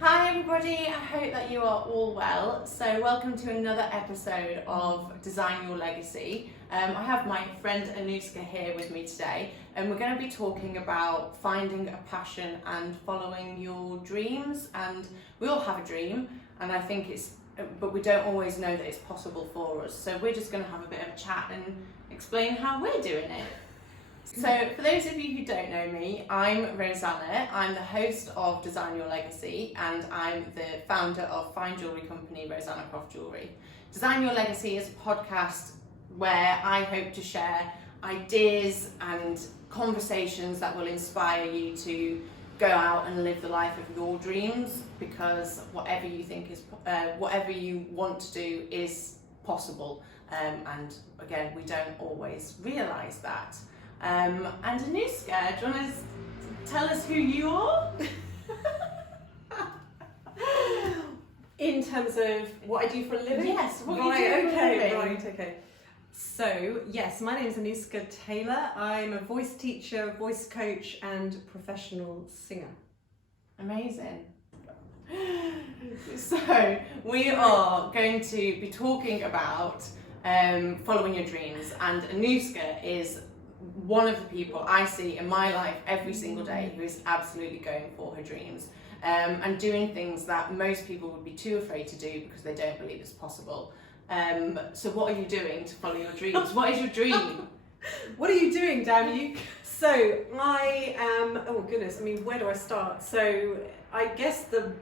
Hi everybody, I hope that you are all well. So welcome to another episode of Design Your Legacy. I have my friend Anouska here with me today, and we're going to be talking about finding a passion and following your dreams. And we all have a dream, and I think but we don't always know that it's possible for us. So we're just going to have a bit of a chat and explain how we're doing it. So for those of you who don't know me, I'm Roseanna. I'm the host of Design Your Legacy, and I'm the founder of fine jewellery company Roseanna Croft Jewellery. Design Your Legacy is a podcast where I hope to share ideas and conversations that will inspire you to go out and live the life of your dreams, because whatever you think is, whatever you want to do is possible. And again, we don't always realise that. And Anouska, do you want to tell us who you are? In terms of what I do for a living? Yes, what you do for a living. Okay. So, yes, my name is Anouska Taylor. I'm a voice teacher, voice coach, and professional singer. Amazing. So, we are going to be talking about following your dreams, and Anouska is one of the people I see in my life every single day who is absolutely going for her dreams and doing things that most people would be too afraid to do because they don't believe it's possible. So what are you doing to follow your dreams? What is your dream? What are you doing, damn you? So I am, oh goodness, I mean, where do I start? So I guess the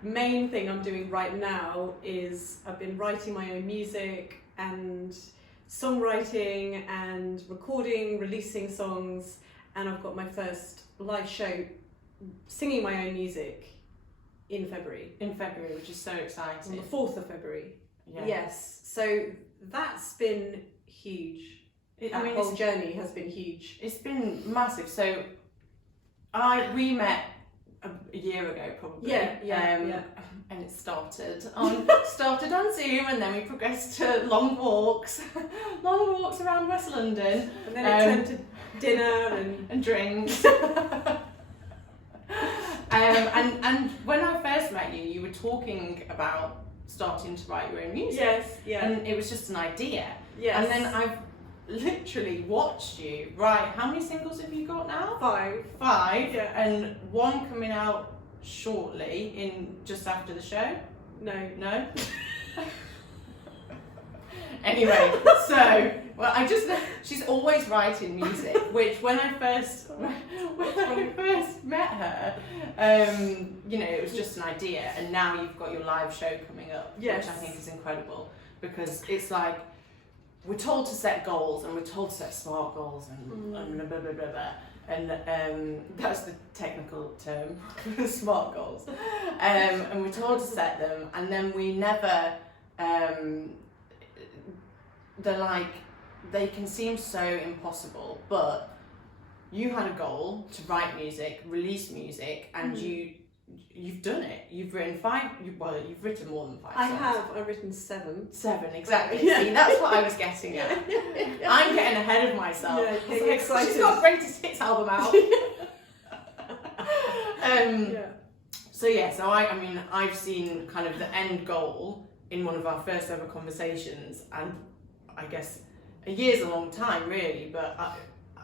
main thing I'm doing right now is I've been writing my own music and songwriting and recording, releasing songs, and I've got my first live show singing my own music in February. In February, which is so exciting. On the 4th of February. Yeah. Yes. So that's been huge. The whole journey has been huge. It's been massive. So we met a year ago probably. Yeah. And it started on Zoom, and then we progressed to long walks around West London, and then it turned to dinner and drinks. And when I first met you, you were talking about starting to write your own music. Yes, yeah. And it was just an idea. Yes. And then I've literally watched you write. How many singles have you got now? 5. Yeah. And one coming out shortly, in just after the show. No. Anyway, so she's always writing music, which when I first met her, it was just an idea, and now you've got your live show coming up, yes, which I think is incredible, because it's like we're told to set goals, and we're told to set smart goals, and blah blah blah blah blah. And that's the technical term, smart goals. And we're told to set them, and then we never, they can seem so impossible, but you had a goal to write music, release music, and you've done it. You've written you've written more than 5 songs. I've written 7. 7, exactly. Yeah. See, that's what I was getting at. I'm getting ahead of myself. Yeah, she's got a greatest hits album out. So I've seen kind of the end goal in one of our first ever conversations, and I guess a year's a long time really, but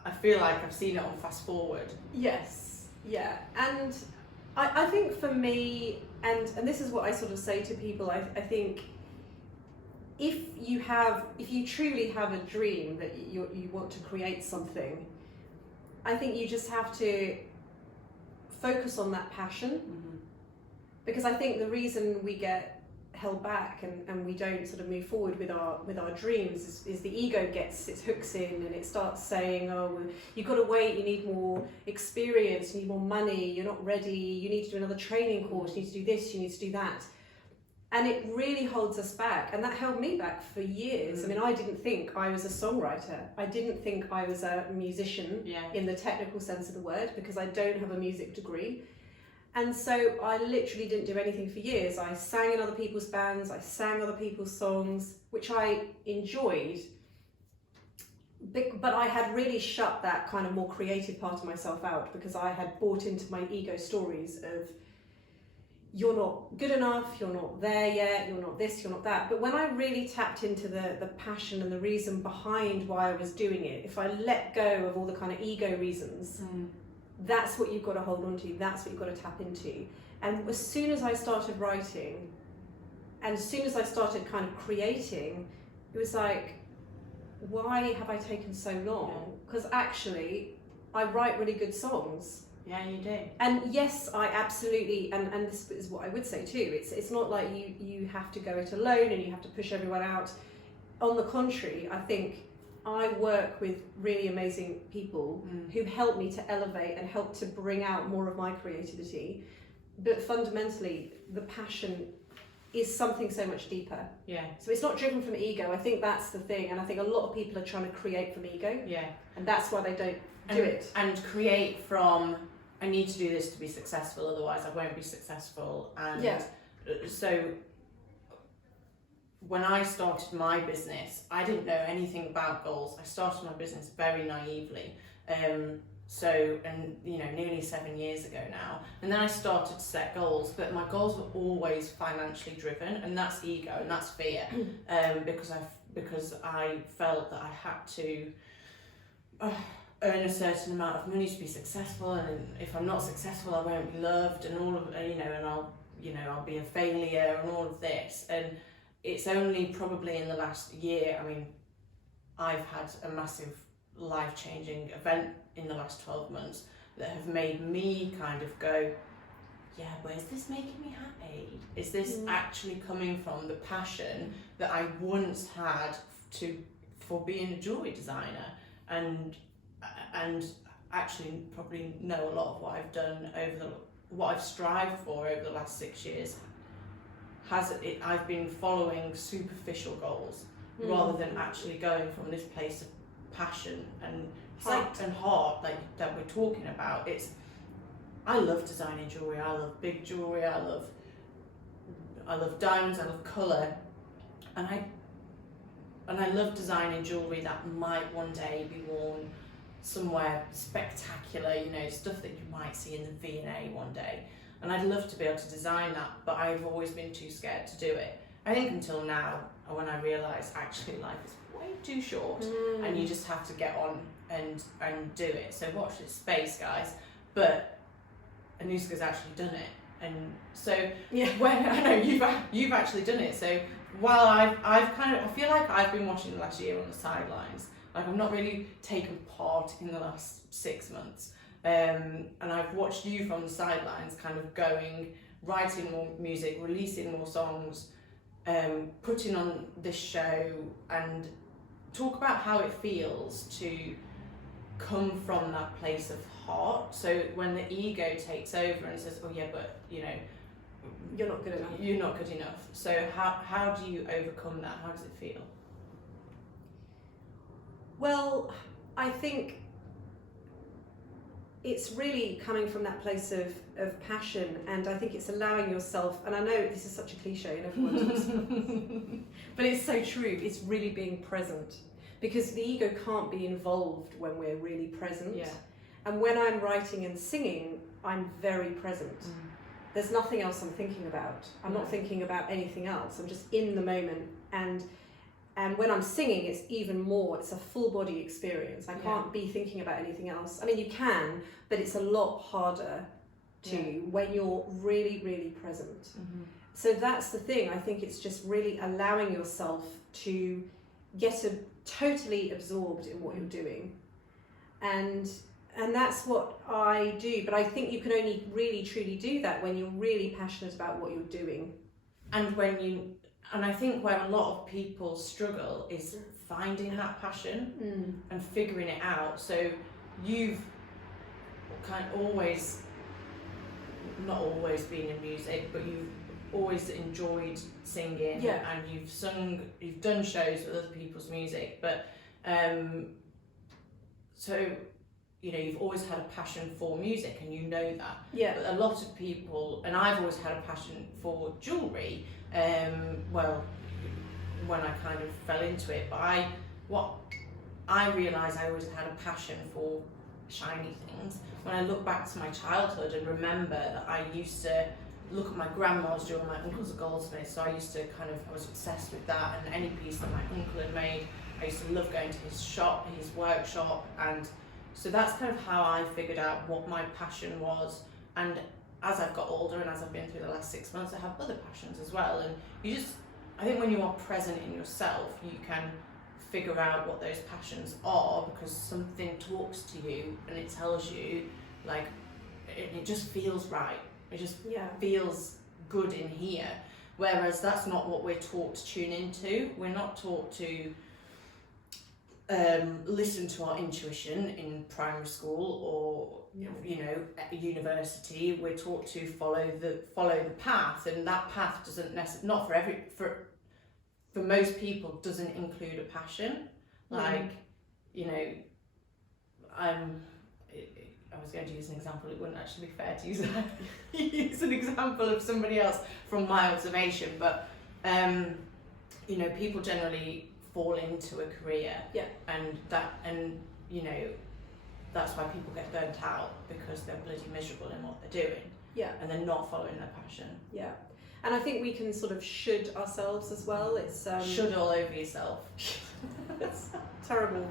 I feel like I've seen it on fast forward. Yes, yeah, and I think for me, and this is what I sort of say to people, I think if you truly have a dream that you want to create something, I think you just have to focus on that passion, because I think the reason we get held back and we don't sort of move forward with our dreams is the ego gets its hooks in, and it starts saying, oh, well, you've got to wait, you need more experience, you need more money, you're not ready, you need to do another training course, you need to do this, you need to do that. And it really holds us back, and that held me back for years. I mean, I didn't think I was a songwriter. I didn't think I was a musician in the technical sense of the word, because I don't have a music degree. And so I literally didn't do anything for years. I sang in other people's bands, I sang other people's songs, which I enjoyed. But I had really shut that kind of more creative part of myself out, because I had bought into my ego stories of, you're not good enough, you're not there yet, you're not this, you're not that. But when I really tapped into the passion and the reason behind why I was doing it, if I let go of all the kind of ego reasons, that's what you've got to hold on to, that's what you've got to tap into. And as soon as I started writing, and as soon as I started kind of creating, it was like, why have I taken so long? Because actually, I write really good songs. Yeah, you do. And yes, I absolutely, and this is what I would say too, it's not like you have to go it alone and you have to push everyone out. On the contrary, I think I work with really amazing people who help me to elevate and help to bring out more of my creativity. But fundamentally, the passion is something so much deeper. Yeah. So it's not driven from ego. I think that's the thing. And I think a lot of people are trying to create from ego. Yeah. And that's why they don't do it. And create from, I need to do this to be successful, otherwise I won't be successful. And so when I started my business, I didn't know anything about goals. I started my business very naively. And nearly 7 years ago now. And then I started to set goals, but my goals were always financially driven, and that's ego and that's fear. Because I felt that I had to earn a certain amount of money to be successful, and if I'm not successful, I won't be loved, and all of and I'll be a failure, and all of this. And it's only probably in the last year. I mean, I've had a massive life-changing event in the last 12 months that have made me kind of go, yeah, but is this making me happy? Is this actually coming from the passion that I once had for being a jewellery designer, and actually probably know a lot of what I've done what I've strived for over the last 6 years. I've been following superficial goals rather than actually going from this place of passion and heart, like that we're talking about. I love designing jewellery, I love big jewellery, I love diamonds, I love colour, and I love designing jewellery that might one day be worn somewhere spectacular, stuff that you might see in the V&A one day. And I'd love to be able to design that, but I've always been too scared to do it. I think until now, when I realised actually life is way too short and you just have to get on and do it. So watch this space, guys. But Anouska's actually done it, and so when I know you've actually done it. So while I feel like I've been watching the last year on the sidelines. Like I've not really taken part in the last 6 months, and I've watched you from the sidelines, kind of writing more music, releasing more songs, putting on this show, and talk about how it feels to come from that place of heart. So when the ego takes over and says, oh yeah, but you're not good enough. You're not good enough. So how do you overcome that? How does it feel? Well, I think it's really coming from that place of passion, and I think it's allowing yourself, and I know this is such a cliche and everyone talks about this, but it's so true, it's really being present, because the ego can't be involved when we're really present. And when I'm writing and singing, I'm very present. There's nothing else I'm thinking about. I'm not thinking about anything else. I'm just in the moment, and when I'm singing, it's even more, it's a full body experience. I can't be thinking about anything else. I mean, you can, but it's a lot harder to when you're really, really present. So that's the thing. I think it's just really allowing yourself to get totally absorbed in what you're doing. And that's what I do. But I think you can only really, truly do that when you're really passionate about what you're doing. And I think where a lot of people struggle is finding that passion and figuring it out. So you've kind of always, not always been in music, but you've always enjoyed singing, and you've done shows with other people's music, but so you've always had a passion for music, and you know that. But a lot of people, and I've always had a passion for jewellery, well, when I kind of fell into it, but what I realised I always had a passion for shiny things. When I look back to my childhood and remember that I used to look at my grandma's jewellery. My uncle's a goldsmith, so I used to I was obsessed with that, and any piece that my uncle had made, I used to love going to his shop, his workshop, and so that's kind of how I figured out what my passion was. And as I've got older and as I've been through the last 6 months, I have other passions as well. And I think when you are present in yourself, you can figure out what those passions are, because something talks to you and it tells you, like, it just feels right. It just feels good in here. Whereas that's not what we're taught to tune into. We're not taught to listen to our intuition in primary school or at university. We're taught to follow the path, and that path doesn't necessarily, for most people, doesn't include a passion. Like, I was going to use an example, it wouldn't actually be fair to use an example of somebody else from my observation, but people generally fall into a career, and that's why people get burnt out, because they're bloody miserable in what they're doing, and they're not following their passion. And I think we can sort of should ourselves as well. It's should all over yourself. It's a terrible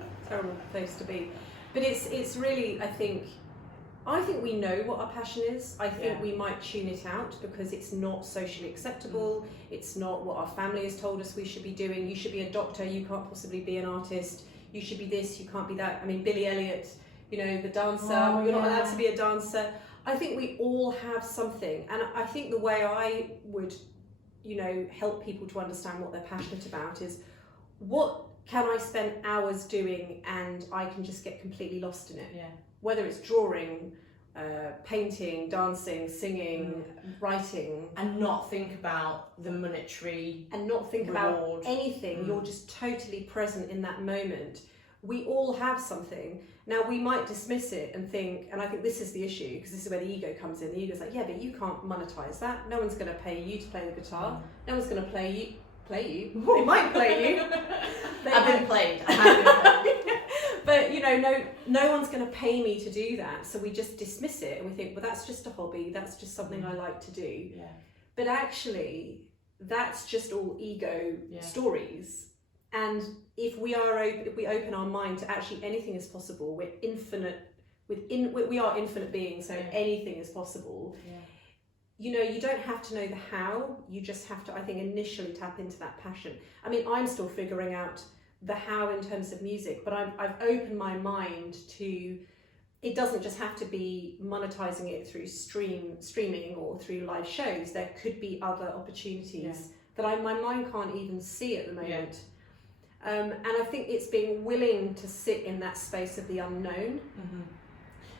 place to be, but it's really, I think we know what our passion is. I think we might tune it out because it's not socially acceptable. It's not what our family has told us we should be doing. You should be a doctor, you can't possibly be an artist. You should be this, you can't be that. I mean, Billy Elliot, the dancer, you're not allowed to be a dancer. I think we all have something, and I think the way I would, help people to understand what they're passionate about is, what can I spend hours doing and I can just get completely lost in it? Whether it's drawing, painting, dancing, singing, writing. And not think about the monetary and not think reward. About anything. You're just totally present in that moment. We all have something. Now, we might dismiss it and think, and I think this is the issue, because this is where the ego comes in. The ego's like, but you can't monetize that. No one's going to pay you to play the guitar. No one's going to play you. They might play you. I've been played. I have been played. But no one's going to pay me to do that. So we just dismiss it and we think, well, that's just a hobby. That's just something I like to do. But actually, that's just all ego stories. And if we open our mind to actually anything is possible, we're infinite. We are infinite beings, so anything is possible. You don't have to know the how. You just have to, I think, initially tap into that passion. I mean, I'm still figuring out the how in terms of music, but I've opened my mind to, it doesn't just have to be monetizing it through streaming or through live shows. There could be other opportunities that my mind can't even see at the moment. And I think it's being willing to sit in that space of the unknown.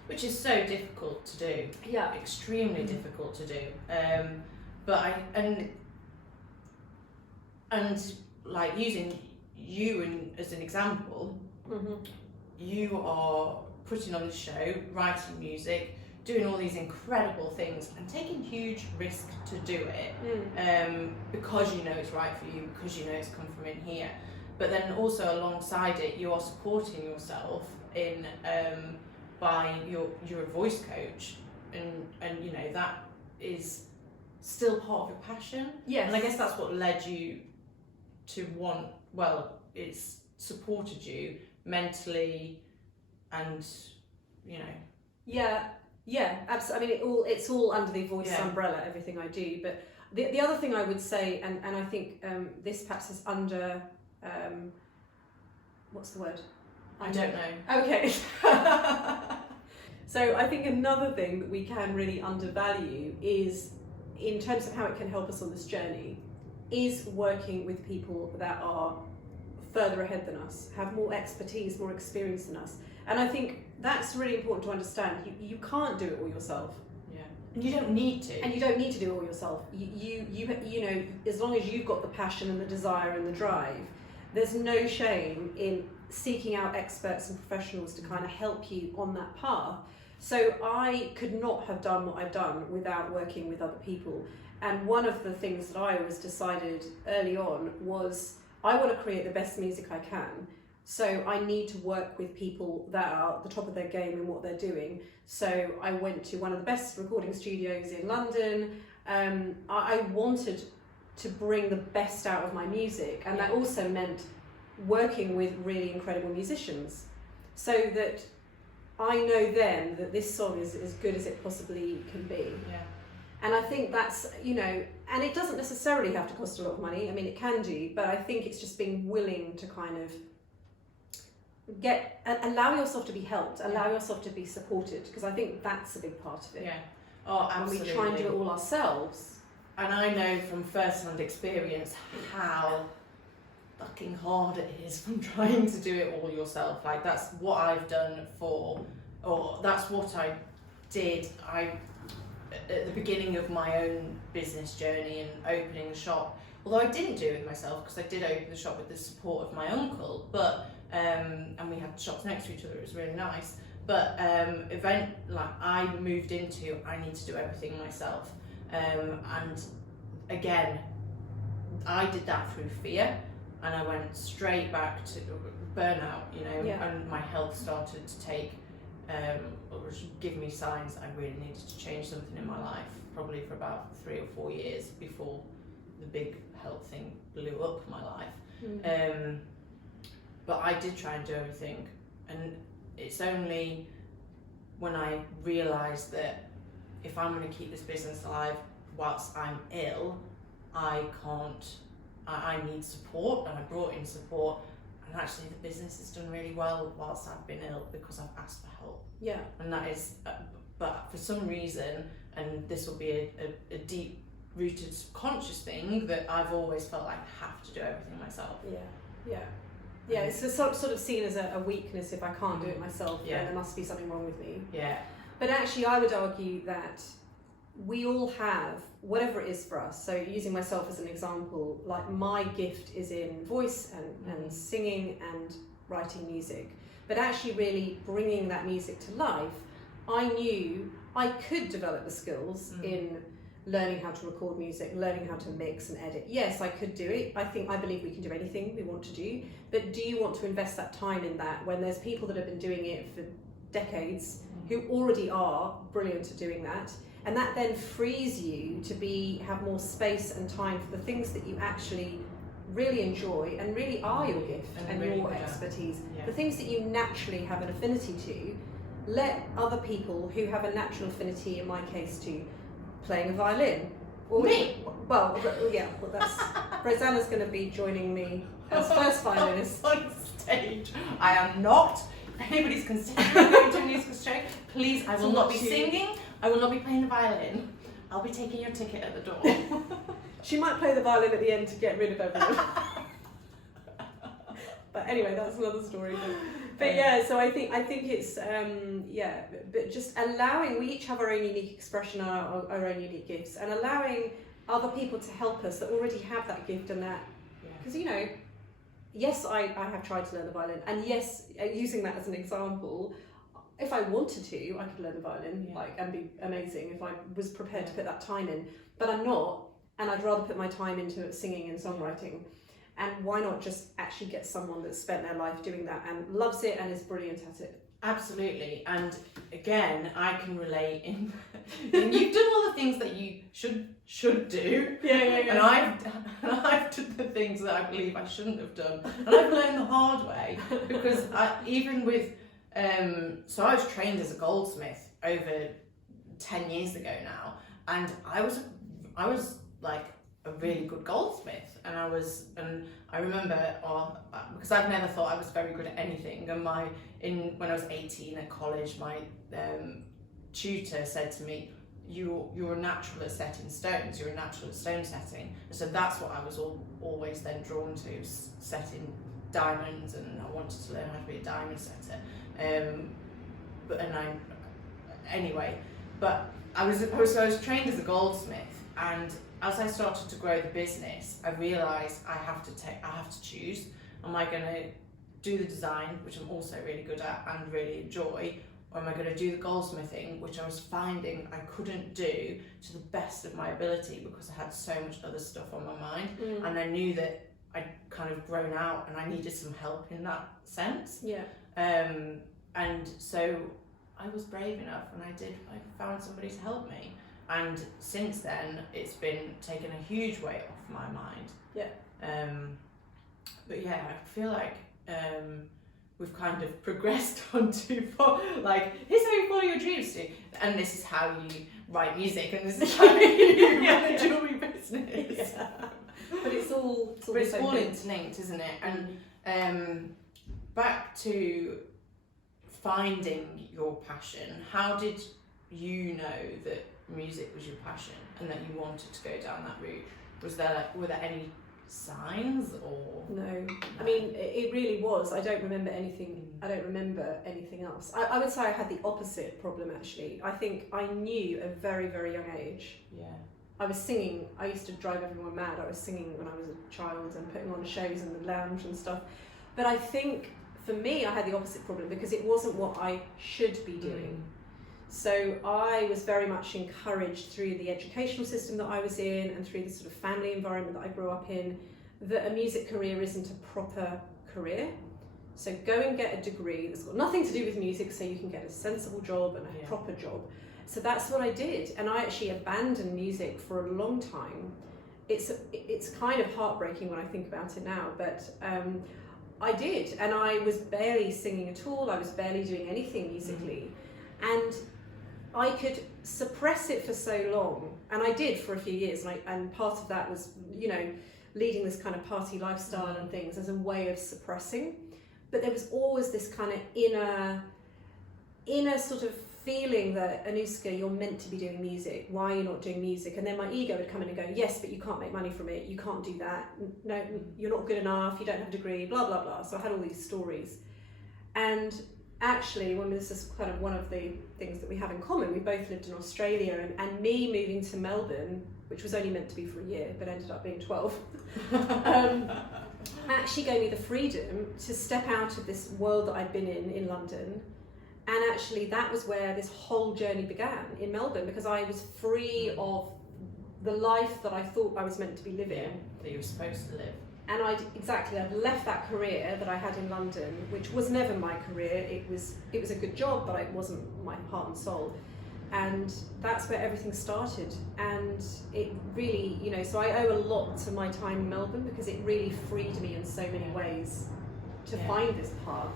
Which is so difficult to do. Extremely difficult to do. But like using you as an example, you are putting on the show, writing music, doing all these incredible things and taking huge risk to do it, because it's right for you, because it's come from in here. But then also alongside it, you are supporting yourself in by you're a voice coach, and that is still part of your passion. And I guess that's what led you to want. Well, it's supported you mentally, and absolutely. I mean, it's all under the voice umbrella, everything I do. But the other thing I would say, and I think this perhaps is under what's the word? I don't know. Okay. So I think another thing that we can really undervalue is, in terms of how it can help us on this journey, is working with people that are further ahead than us, have more expertise, more experience than us. And I think that's really important to understand. You can't do it all yourself. And you don't need to. And you don't need to do it all yourself. You as long as you've got the passion and the desire and the drive, there's no shame in seeking out experts and professionals to kind of help you on that path. So I could not have done what I've done without working with other people. And one of the things that I always decided early on was, I want to create the best music I can. So I need to work with people that are at the top of their game in what they're doing. So I went to one of the best recording studios in London. I wanted to bring the best out of my music, and that also meant working with really incredible musicians, so that I know then that this song is as good as it possibly can be. Yeah. And I think that's, and it doesn't necessarily have to cost a lot of money. I mean, it can do, but I think it's just being willing to kind of allow yourself to be helped, allow yourself to be supported, because I think that's a big part of it. Yeah. Oh, absolutely. And we try and do it all ourselves. And I know from first-hand experience how fucking hard it is from trying to do it all yourself. Like, that's what I've done that's what I did. At the beginning of my own business journey and opening the shop, although I didn't do it myself, because I did open the shop with the support of my uncle, but and we had shops next to each other, it was really nice, but I moved into, I need to do everything myself, and again, I did that through fear, and I went straight back to burnout, and my health started to give me signs I really needed to change something in my life, probably for about 3 or 4 years before the big health thing blew up my life. But I did try and do everything, and it's only when I realised that if I'm going to keep this business alive whilst I'm ill, I need support, and I brought in support. And actually the business has done really well whilst I've been ill, because I've asked for help. Yeah. And that is, but for some reason, and this will be a deep rooted subconscious thing, that I've always felt like I have to do everything myself. Yeah, it's sort of seen as a weakness if I can't do it myself, then there must be something wrong with me. Yeah. But actually I would argue that we all have whatever it is for us. So using myself as an example, like my gift is in voice and singing and writing music, but actually really bringing that music to life, I knew I could develop the skills in learning how to record music, learning how to mix and edit. Yes, I could do it. I believe we can do anything we want to do, but do you want to invest that time in that when there's people that have been doing it for decades who already are brilliant at doing that? And that then frees you to have more space and time for the things that you actually really enjoy and really are your gift and really your expertise. The things that you naturally have an affinity to, let other people who have a natural affinity, in my case, to playing a violin. Or me? Well, that's Roseanna's going to be joining me as first violinist on stage. I am not. If anybody's considering going to a musical show, please, I will not be singing. I will not be playing the violin. I'll be taking your ticket at the door. She might play the violin at the end to get rid of everyone. But anyway, that's another story. But yeah, so I think it's but just allowing, we each have our own unique expression, our own unique gifts, and allowing other people to help us that already have that gift and that, because yes, I have tried to learn the violin, and yes, using that as an example, if I wanted to, I could learn the violin and be amazing if I was prepared to put that time in, but I'm not, and I'd rather put my time into singing and songwriting. And why not just actually get someone that's spent their life doing that and loves it and is brilliant at it? Absolutely. And again, I can relate in you've done all the things that you should do. And I've done the things that I believe I shouldn't have done. And I've learned the hard way, because even with so I was trained as a goldsmith over 10 years ago now, and I was like a really good goldsmith, and I remember because I've never thought I was very good at anything, and when I was 18 at college, my tutor said to me, you're a natural at setting stones, you're a natural at stone setting. And so that's what I was always then drawn to, setting diamonds, and I wanted to learn how to be a diamond setter. But I was trained as a goldsmith, and as I started to grow the business, I realised I have to choose. Am I going to do the design, which I'm also really good at and really enjoy, or am I going to do the goldsmithing, which I was finding I couldn't do to the best of my ability because I had so much other stuff on my mind, and I knew that I'd kind of grown out and I needed some help in that sense. And so I was brave enough, and I found somebody to help me. and since then it's been taking a huge weight off my mind. Yeah. But yeah, I feel like we've kind of progressed onto like, here's how you follow your dreams to, and this is how you write music, and this is how you run a jewellery business. Yeah. But it's all interlinked, isn't it? And back to finding your passion, how did you know that music was your passion and that you wanted to go down that route? Were there any signs or? No, I mean it really was. I don't remember anything. I don't remember anything else. I would say I had the opposite problem actually. I think I knew at a very, very young age. Yeah. I was singing. I used to drive everyone mad. I was singing when I was a child and putting on shows in the lounge and stuff. But I think for me, I had the opposite problem because it wasn't what I should be doing. So I was very much encouraged through the educational system that I was in and through the sort of family environment that I grew up in, that a music career isn't a proper career. So go and get a degree that's got nothing to do with music so you can get a sensible job and a proper job. So that's what I did, and I actually abandoned music for a long time. It's kind of heartbreaking when I think about it now, but I did, and I was barely singing at all. I was barely doing anything musically, and I could suppress it for so long, and I did for a few years, and part of that was, you know, leading this kind of party lifestyle and things as a way of suppressing. But there was always this kind of inner sort of feeling that, Anouska, you're meant to be doing music. Why are you not doing music? And then my ego would come in and go, yes, but you can't make money from it. You can't do that. No, you're not good enough. You don't have a degree, blah, blah, blah. So I had all these stories. And actually, this is kind of one of the things that we have in common. We both lived in Australia, and me moving to Melbourne, which was only meant to be for a year, but ended up being 12, actually gave me the freedom to step out of this world that I'd been in London. And actually that was where this whole journey began, in Melbourne, because I was free of the life that I thought I was meant to be living. That you were supposed to live. And I'd left that career that I had in London, which was never my career. It was a good job, but it wasn't my heart and soul. And that's where everything started. And it really, you know, so I owe a lot to my time in Melbourne, because it really freed me in so many ways to find this path.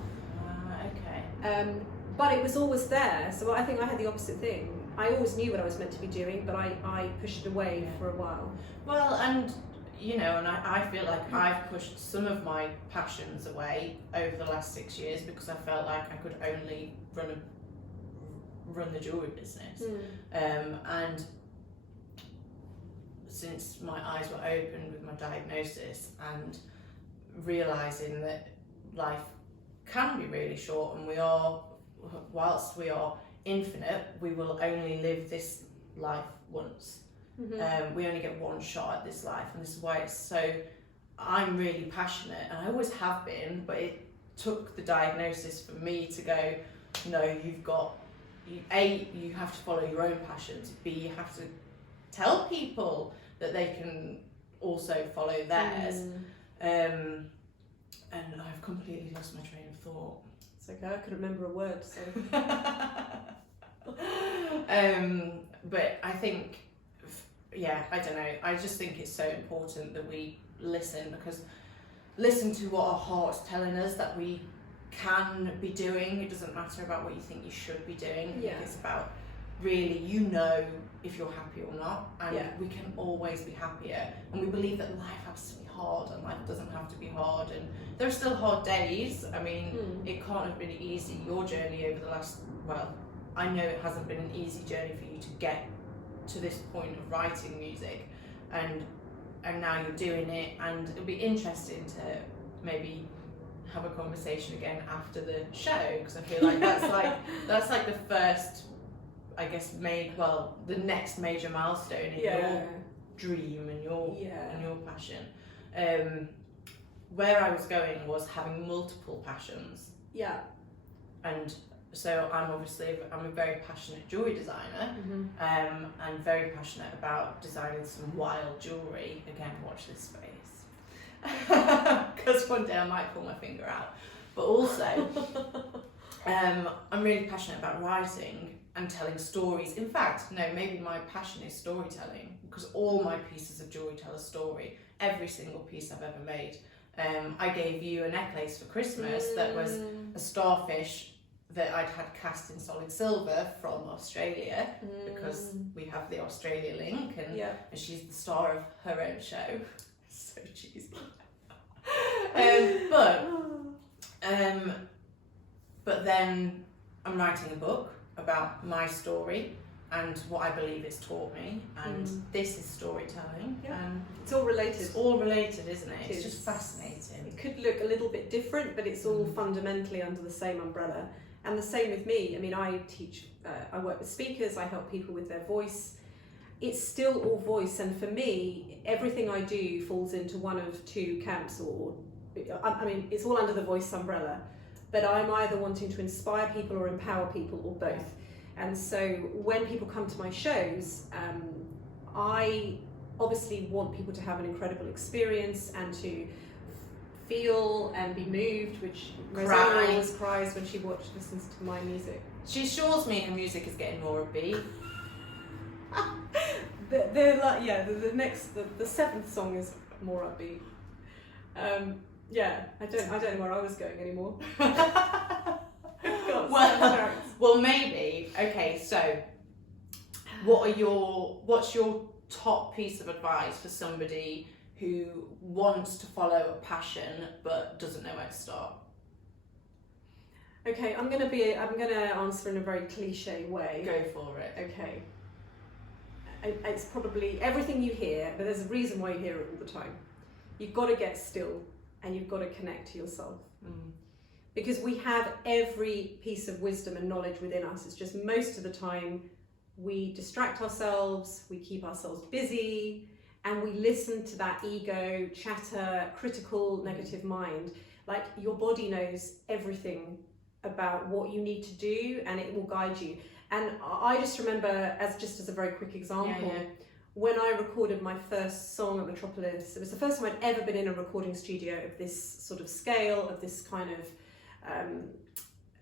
Okay. But it was always there, so I think I had the opposite thing. I always knew what I was meant to be doing, but I pushed it away for a while. Well, and you know, and I feel like I've pushed some of my passions away over the last 6 years because I felt like I could only run the jewellery business. And since my eyes were opened with my diagnosis and realising that life can be really short, and whilst we are infinite, we will only live this life once. We only get one shot at this life, and this is why I'm really passionate, and I always have been, but it took the diagnosis for me to go, no, you have to follow your own passions, B, you have to tell people that they can also follow theirs. And I've completely lost my train of thought. It's okay, I couldn't remember a word, so. But I think, I don't know, I just think it's so important that we listen to what our heart's telling us that we can be doing. It doesn't matter about what you think you should be doing. It's about really, you know, if you're happy or not, and we can always be happier, and we believe that life has to be hard and life doesn't have to be hard, and there are still hard days. I mean, it can't have been easy, your journey over the last, I know it hasn't been an easy journey for you to get to this point of writing music, and now you're doing it, and it'll be interesting to maybe have a conversation again after the show, because I feel like that's like the first, I guess, the next major milestone in your dream and your passion. Where I was going was having multiple passions. And so I'm a very passionate jewellery designer, and very passionate about designing some wild jewellery. Again, watch this space, because one day I might pull my finger out. But also, I'm really passionate about writing, and telling stories. In fact, no, maybe my passion is storytelling, because all my pieces of jewellery tell a story. Every single piece I've ever made. I gave you a necklace for Christmas that was a starfish that I'd had cast in solid silver from Australia, because we have the Australia link, and she's the star of her own show. So cheesy. But then I'm writing a book about my story and what I believe it's taught me, and this is storytelling. And it's all related. It's all related, isn't it? It's just fascinating. It could look a little bit different, but it's all fundamentally under the same umbrella. And the same with me. I mean, I teach, I work with speakers, I help people with their voice. It's still all voice, and for me, everything I do falls into one of two camps, or, I mean, it's all under the voice umbrella, but I'm either wanting to inspire people or empower people, or both. And so when people come to my shows, I obviously want people to have an incredible experience and to feel and be moved, which Roseanna always cries when she listens to my music. She assures me her music is getting more upbeat. The seventh song is more upbeat. I don't know where I was going anymore. Well, maybe. Okay, so what's your top piece of advice for somebody who wants to follow a passion but doesn't know where to start? Okay, I'm gonna answer in a very cliche way. Go for it. Okay. It's probably everything you hear, but there's a reason why you hear it all the time. You've got to get still and you've got to connect to yourself. Because we have every piece of wisdom and knowledge within us. It's just most of the time we distract ourselves, we keep ourselves busy, and we listen to that ego, chatter, critical, negative mind. Like, your body knows everything about what you need to do, and it will guide you. And I just remember, as a very quick example, when I recorded my first song at Metropolis, it was the first time I'd ever been in a recording studio of this sort of scale, of this kind of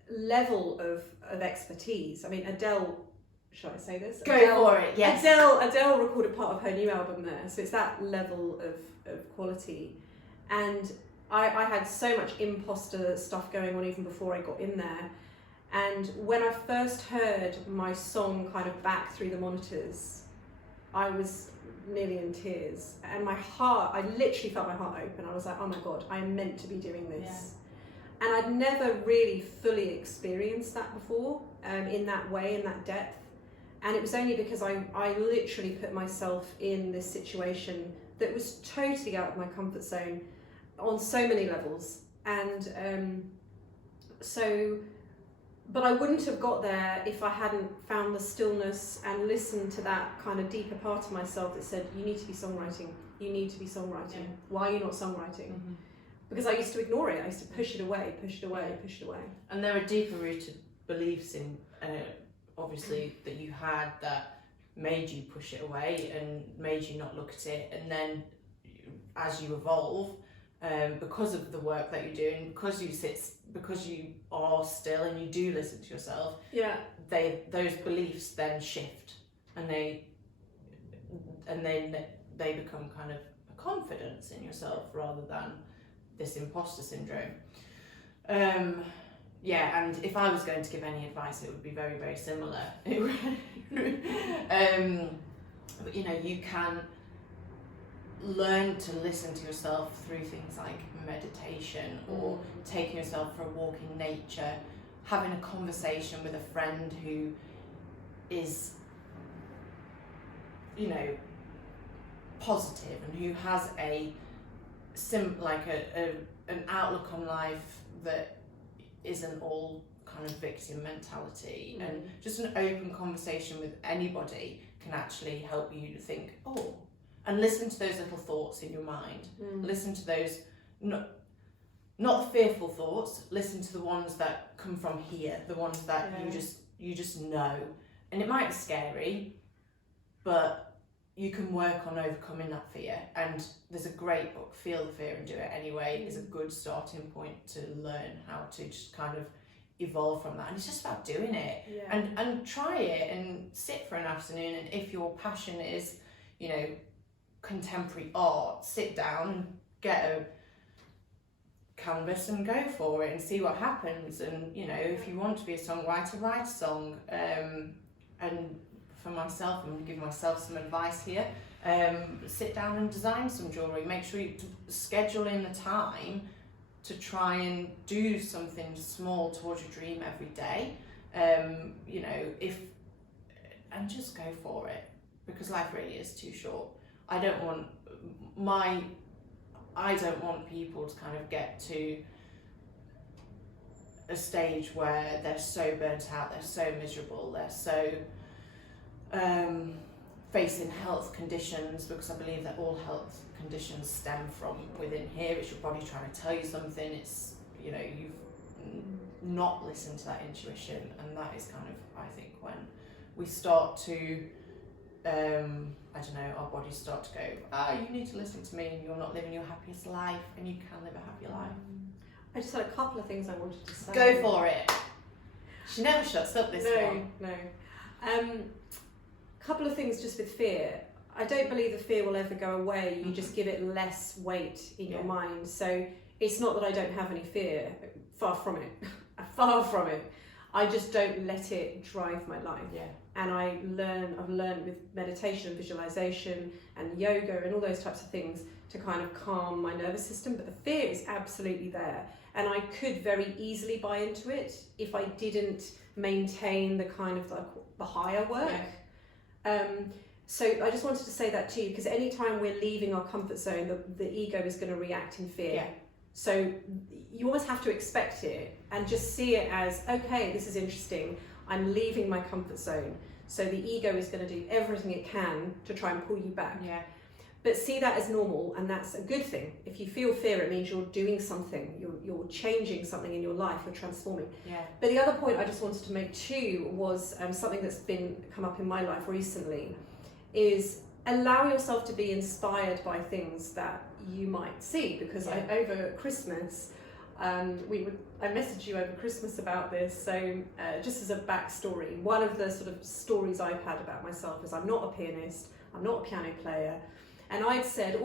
level of expertise. I mean, Adele, shall I say this? Go for it, yes. Adele recorded part of her new album there, so it's that level of quality. And I had so much imposter stuff going on even before I got in there. And when I first heard my song kind of back through the monitors, I was nearly in tears. And my heart, I literally felt my heart open. I was like, oh my God, I am meant to be doing this. And I'd never really fully experienced that before, in that way, in that depth. And it was only because I literally put myself in this situation that was totally out of my comfort zone on so many levels. And but I wouldn't have got there if I hadn't found the stillness and listened to that kind of deeper part of myself that said, you need to be songwriting. You need to be songwriting. Yeah. Why are you not songwriting? Mm-hmm. Because I used to ignore it. I used to push it away. And there are deeper rooted beliefs in, obviously, that you had that made you push it away and made you not look at it. And then as you evolve, because of the work that you're doing, because you are still and you do listen to yourself, those beliefs then shift, and then they become kind of a confidence in yourself rather than this imposter syndrome. And if I was going to give any advice, it would be very, very similar. But you can learn to listen to yourself through things like meditation, or taking yourself for a walk in nature, having a conversation with a friend who is positive and who has an outlook on life that isn't all kind of victim mentality. And just an open conversation with anybody can actually help you to think, and listen to those little thoughts in your mind. Listen to those, not the fearful thoughts, listen to the ones that come from here, the ones that you just know. And it might be scary, but you can work on overcoming that fear. And there's a great book, Feel the Fear and Do It Anyway, is a good starting point to learn how to just kind of evolve from that. And it's just about doing it, and try it and sit for an afternoon. And if your passion is, you know, contemporary art, sit down and get a canvas and go for it and see what happens. And you know, if you want to be a songwriter, write a song. And for myself, I'm going to give myself some advice here. Sit down and design some jewellery. Make sure you schedule in the time to try and do something small towards your dream every day. You know, and just go for it, because life really is too short. I don't want people to kind of get to a stage where they're so burnt out, they're so miserable, they're so facing health conditions, because I believe that all health conditions stem from within here. It's your body trying to tell you something. It's, you know, you've not listened to that intuition, and that is kind of, I think, when we start to I don't know, our bodies start to go, you need to listen to me, and you're not living your happiest life, and you can live a happy life. I just had a couple of things I wanted to say. Go for it. She never shuts up, this one. No. Couple of things just with fear. I don't believe the fear will ever go away. You just give it less weight in your mind. So it's not that I don't have any fear. Far from it. Far from it. I just don't let it drive my life. Yeah. And I've learned with meditation and visualization and yoga and all those types of things to kind of calm my nervous system. But the fear is absolutely there. And I could very easily buy into it if I didn't maintain the kind of the higher work. Yeah. So I just wanted to say that to you, because anytime we're leaving our comfort zone, the ego is going to react in fear. Yeah. So you almost have to expect it and just see it as, okay, this is interesting. I'm leaving my comfort zone. So the ego is going to do everything it can to try and pull you back. Yeah. But see that as normal, and that's a good thing. If you feel fear, it means you're doing something, you're changing something in your life, you're transforming. Yeah. But the other point I just wanted to make too was something that's come up in my life recently, is allow yourself to be inspired by things that you might see. Because over Christmas, I messaged you over Christmas about this. So just as a backstory, one of the sort of stories I've had about myself is I'm not a pianist, I'm not a piano player. And I'd said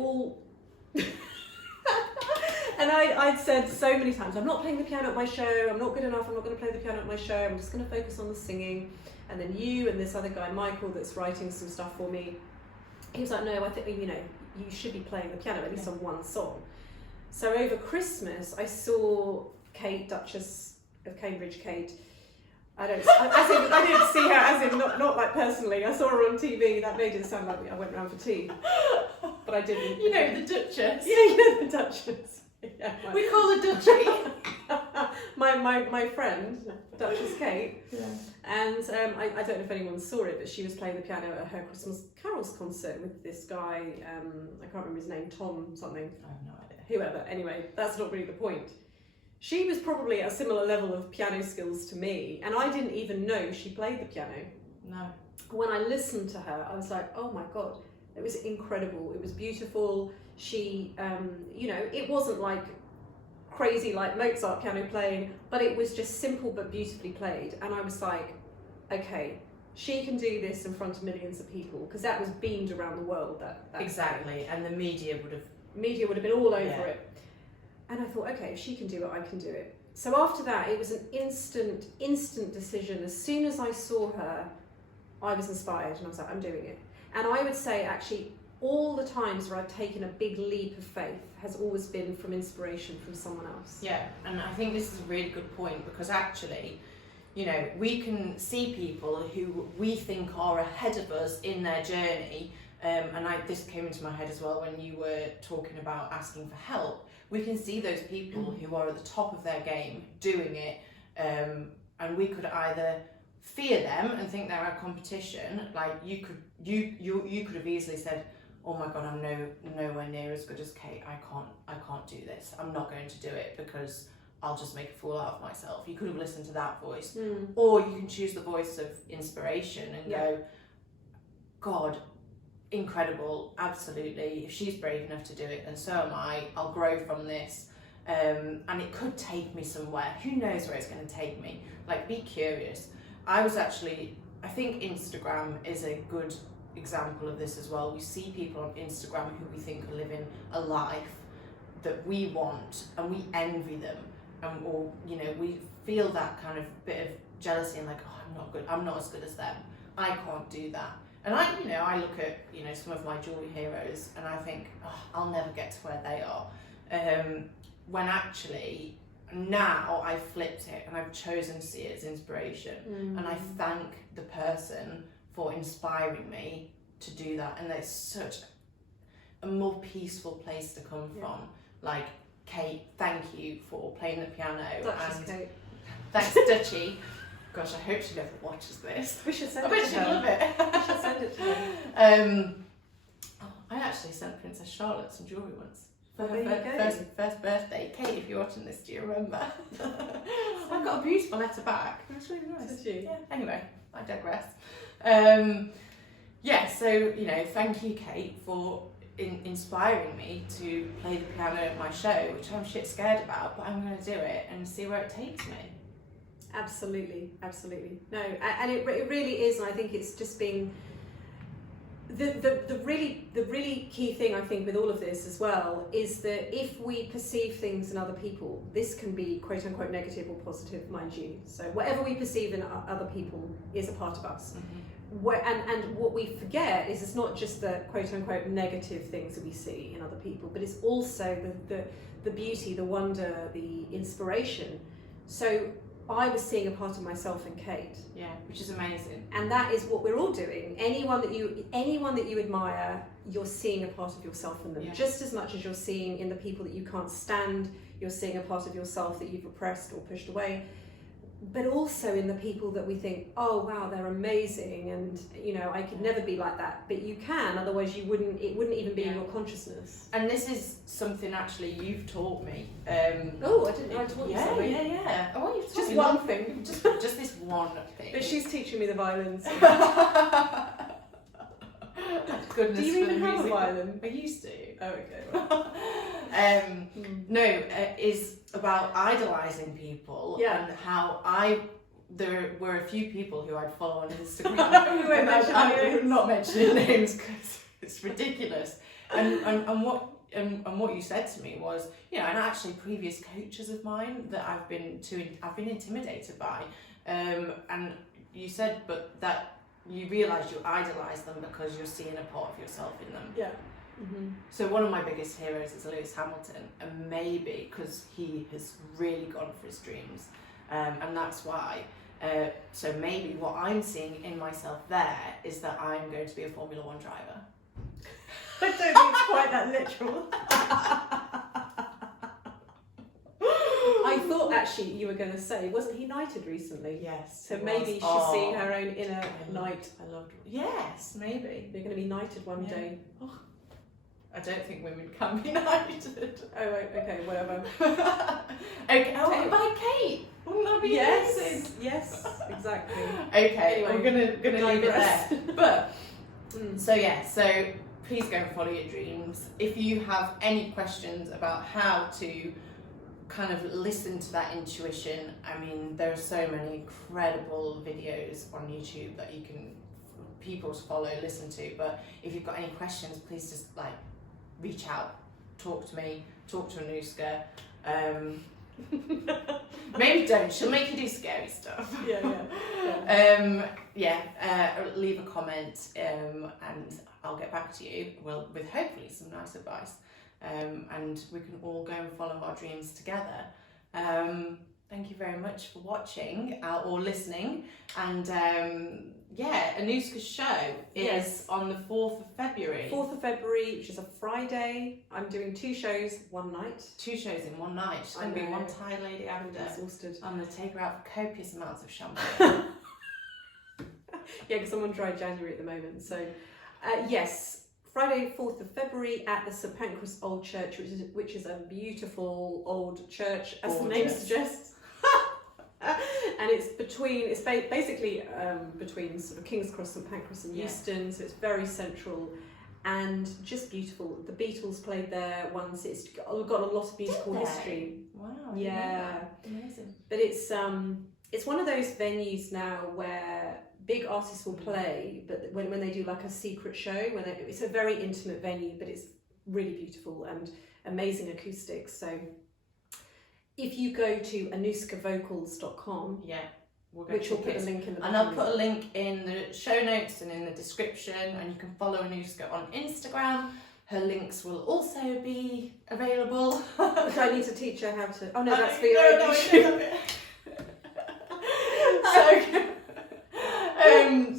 I'd said so many times, I'm not playing the piano at my show, I'm not good enough, I'm not going to play the piano at my show, I'm just going to focus on the singing. And then you and this other guy, Michael, that's writing some stuff for me, he was like, no, I think, you know, you should be playing the piano, at least on one song. So over Christmas, I saw Kate, Duchess of Cambridge, Kate. I didn't see her as in not like personally. I saw her on TV. That made it sound like I went round for tea, but I didn't. You know the Duchess. Yeah, you know the Duchess. Yeah, we call her Dutchie. my friend, Duchess Kate. Yeah. And I don't know if anyone saw it, but she was playing the piano at her Christmas carols concert with this guy. I can't remember his name. Tom something. I have no idea. Whoever. Anyway, that's not really the point. She was probably at a similar level of piano skills to me, and I didn't even know she played the piano. No. When I listened to her, I was like, oh my God, it was incredible. It was beautiful. She, you know, it wasn't like crazy like Mozart piano playing, but it was just simple but beautifully played. And I was like, okay, she can do this in front of millions of people, because that was beamed around the world. That exactly, and the media would have been all over it. And I thought, okay, if she can do it, I can do it. So after that, it was an instant decision. As soon as I saw her, I was inspired, and I was like, I'm doing it. And I would say, actually, all the times where I've taken a big leap of faith has always been from inspiration from someone else. Yeah, and I think this is a really good point, because actually, you know, we can see people who we think are ahead of us in their journey. This came into my head as well when you were talking about asking for help. We can see those people who are at the top of their game doing it, and we could either fear them and think they're our competition. Like you could have easily said, oh my God, I'm nowhere near as good as Kate. I can't do this. I'm not going to do it because I'll just make a fool out of myself. You could have listened to that voice, or you can choose the voice of inspiration and go, God, incredible, absolutely. If she's brave enough to do it, then so am I. I'll grow from this. and it could take me somewhere. Who knows where it's going to take me? Like, be curious. I think Instagram is a good example of this as well. We see people on Instagram who we think are living a life that we want, and we envy them, or we feel that kind of bit of jealousy and like, oh, I'm not as good as them. I can't do that. And I look at some of my jewellery heroes and I think, oh, I'll never get to where they are. When actually now I've flipped it and I've chosen to see it as inspiration, and I thank the person for inspiring me to do that. And there's such a more peaceful place to come from. Like, Kate, thank you for playing the piano. Duchess Kate. Thanks, Dutchie. Gosh, I hope she never watches this. We should send I bet she'd love it. We should send it to her. I actually sent Princess Charlotte some jewellery once. For There you her go. first birthday. Kate, if you're watching this, do you remember? I got a beautiful letter back. It was really nice. Did you? Yeah. Anyway, I digress. So thank you, Kate, for inspiring me to play the piano at my show, which I'm shit scared about, but I'm going to do it and see where it takes me. Absolutely. No, and it really is, and I think it's just being the really key thing, I think, with all of this as well, is that if we perceive things in other people, this can be quote unquote negative or positive, mind you. So whatever we perceive in other people is a part of us. And what we forget is it's not just the quote unquote negative things that we see in other people, but it's also the beauty, the wonder, the inspiration. So I was seeing a part of myself in Kate. Yeah, which is amazing. And that is what we're all doing. Anyone that you admire, you're seeing a part of yourself in them. Yeah. Just as much as you're seeing in the people that you can't stand, you're seeing a part of yourself that you've repressed or pushed away. But also in the people that we think, oh wow, they're amazing, and I could never be like that. But you can, otherwise it wouldn't even be in your consciousness. And this is something actually you've taught me. Oh, I didn't know I taught you something. Yeah. Oh, you've taught Just me one thing. Just this one thing. But she's teaching me the violins. Goodness. Do you even for the have a music. violin? I used to. Oh, okay. No, is about idolising people, Yeah. and how there were a few people who I'd follow on Instagram. We won't mention names. I'm not mentioning names because it's ridiculous. And what you said to me was, and actually previous coaches of mine that I've been intimidated by, and you said, but that you realise you idolise them because you're seeing a part of yourself in them. Yeah. So one of my biggest heroes is Lewis Hamilton, and maybe because he has really gone for his dreams, and that's why. So maybe what I'm seeing in myself there is that I'm going to be a Formula One driver. I don't think it's quite that literal. I thought actually you were going to say, wasn't he knighted recently? Yes. So maybe she's seeing her own inner knight. I loved. Yes, maybe. You're going to be knighted one day. Oh, I don't think women can be knighted. Oh, okay, whatever. Okay. Oh, by Kate. Wouldn't that be amazing? Yes, exactly. Okay, Anyway, I'm gonna leave it there. But so please go and follow your dreams. If you have any questions about how to kind of listen to that intuition, I mean, there are so many incredible videos on YouTube that you can people to follow, listen to. But if you've got any questions, please just reach out, talk to me, talk to Anouska. Maybe don't. She'll make you do scary stuff. Leave a comment, and I'll get back to you. With hopefully some nice advice, and we can all go and follow our dreams together. Thank you very much for watching or listening, and Anouska's show is on the 4th of February. 4th of February, which is a Friday. I'm doing 2 shows, one night. 2 shows in one night. She's going to be one tired lady I'm after. exhausted. I'm going to take her out for copious amounts of champagne. Yeah, because I'm on dry January at the moment. So, yes, Friday, 4th of February at the St Pancras Old Church, which is a beautiful old church, as the name suggests. And it's basically between sort of King's Cross, St Pancras and Euston, so it's very central. and just beautiful. The Beatles played there once. It's got a lot of musical history. Wow. Yeah. Amazing. But it's one of those venues now where big artists will play, but when they do like a secret show, it's a very intimate venue, but it's really beautiful and amazing acoustics. So if you go to anouskavocals.com, which will put a link in the and I'll put a link in the show notes and in the description, and you can follow Anouska on Instagram. Her links will also be available. Which I need to teach her how to. Oh no, that's for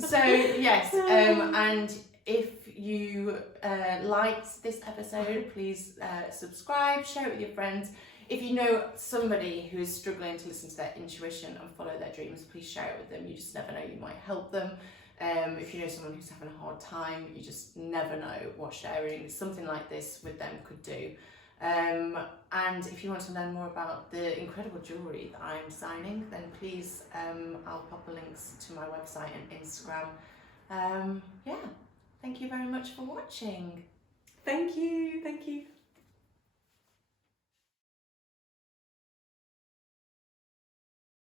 So yes, and if you liked this episode, please subscribe, share it with your friends. If you know somebody who is struggling to listen to their intuition and follow their dreams, please share it with them. You just never know, you might help them. If you know someone who's having a hard time, you just never know what sharing something like this with them could do. And if you want to learn more about the incredible jewellery that I'm designing, then please, I'll pop the links to my website and Instagram. Thank you very much for watching. Thank you.